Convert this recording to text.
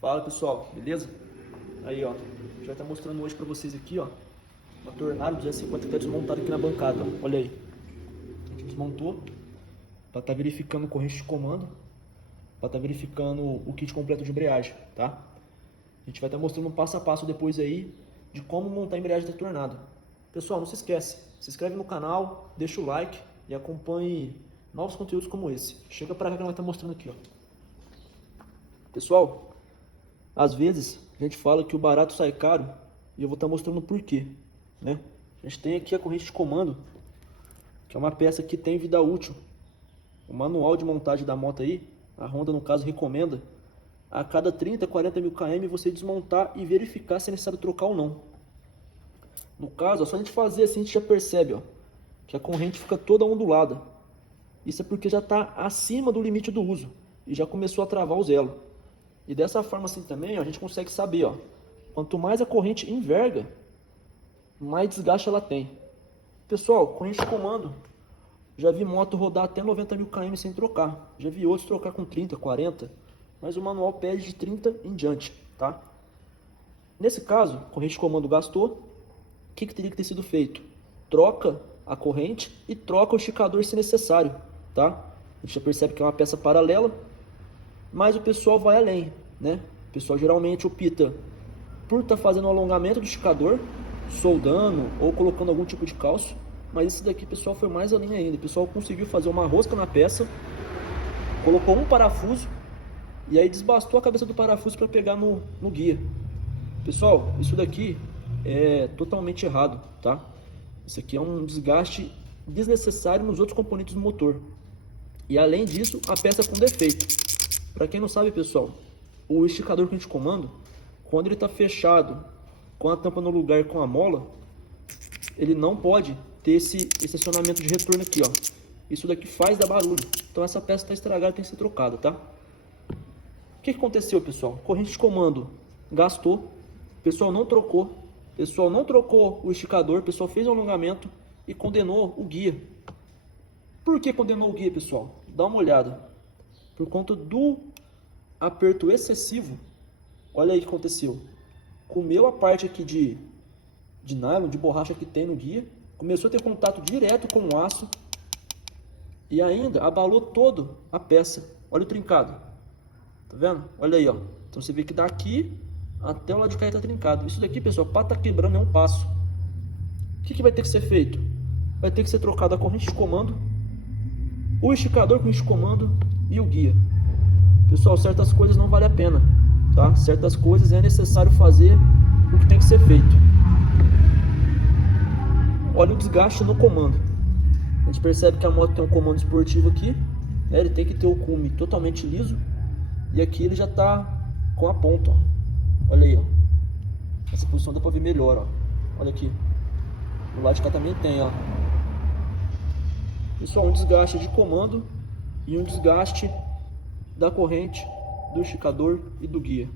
Fala pessoal, beleza? Aí ó, a gente vai estar mostrando hoje pra vocês aqui ó, uma Tornado 250 que tá desmontada aqui na bancada, ó. Olha aí. A gente desmontou para estar verificando corrente de comando, para estar verificando o kit completo de embreagem, tá? A gente vai estar mostrando um passo a passo depois aí de como montar a embreagem da Tornado. Pessoal, não se esquece, se inscreve no canal, deixa o like e acompanhe novos conteúdos como esse. Chega pra cá que a gente vai estar mostrando aqui ó. Pessoal, às vezes a gente fala que o barato sai caro e eu vou estar mostrando o porquê, né? A gente tem aqui a corrente de comando, que é uma peça que tem vida útil. O manual de montagem da moto aí, a Honda no caso recomenda, a cada 30, 40 mil km você desmontar e verificar se é necessário trocar ou não. No caso, só a gente fazer assim a gente já percebe ó, que a corrente fica toda ondulada. Isso é porque já está acima do limite do uso e já começou a travar o elo. E dessa forma assim também ó, a gente consegue saber, ó, quanto mais a corrente enverga, mais desgaste ela tem. Pessoal, corrente de comando, já vi moto rodar até 90 mil km sem trocar. Já vi outros trocar com 30, 40, mas o manual pede de 30 em diante, tá? Nesse caso, corrente de comando gastou, o que teria que ter sido feito? Troca a corrente e troca o esticador se necessário, tá? A gente já percebe que é uma peça paralela, mas o pessoal vai além, né? O pessoal geralmente opta por estar fazendo um alongamento do esticador, soldando ou colocando algum tipo de calço, mas esse daqui, pessoal, foi mais além ainda. O pessoal conseguiu fazer uma rosca na peça, colocou um parafuso e aí desbastou a cabeça do parafuso para pegar no guia. Pessoal, isso daqui é totalmente errado, tá? Isso aqui é um desgaste desnecessário nos outros componentes do motor. E além disso, a peça com defeito. Para quem não sabe, pessoal, o esticador com de comando, quando ele está fechado com a tampa no lugar com a mola, ele não pode ter esse acionamento de retorno aqui, ó. Isso daqui faz dar barulho. Então essa peça está estragada, tem que ser trocada, tá? O que aconteceu, pessoal? Corrente de comando gastou, o pessoal não trocou, o pessoal não trocou o esticador, o pessoal fez o alongamento e condenou o guia. Por que condenou o guia, pessoal? Dá uma olhada. Por conta do aperto excessivo, olha aí o que aconteceu. Comeu a parte aqui de nylon, de borracha que tem no guia, começou a ter contato direto com o aço e ainda abalou todo a peça. Olha o trincado, tá vendo? Olha aí, ó. Então você vê que daqui até o lado de cá está trincado. Isso daqui, pessoal, para estar quebrando é um passo. O que vai ter que ser feito? Vai ter que ser trocado a corrente de comando, o esticador com corrente de comando e o guia. Pessoal, certas coisas não vale a pena, tá? Certas coisas é necessário fazer o que tem que ser feito. Olha o desgaste no comando. A gente percebe que a moto tem um comando esportivo aqui, né? Ele tem que ter o cume totalmente liso e aqui ele já está com a ponta, ó. Olha aí, ó. Essa posição dá para ver melhor, ó. Olha aqui. Do lado de cá também tem, ó. Isso é um desgaste de comando e um desgaste da corrente, do esticador e do guia.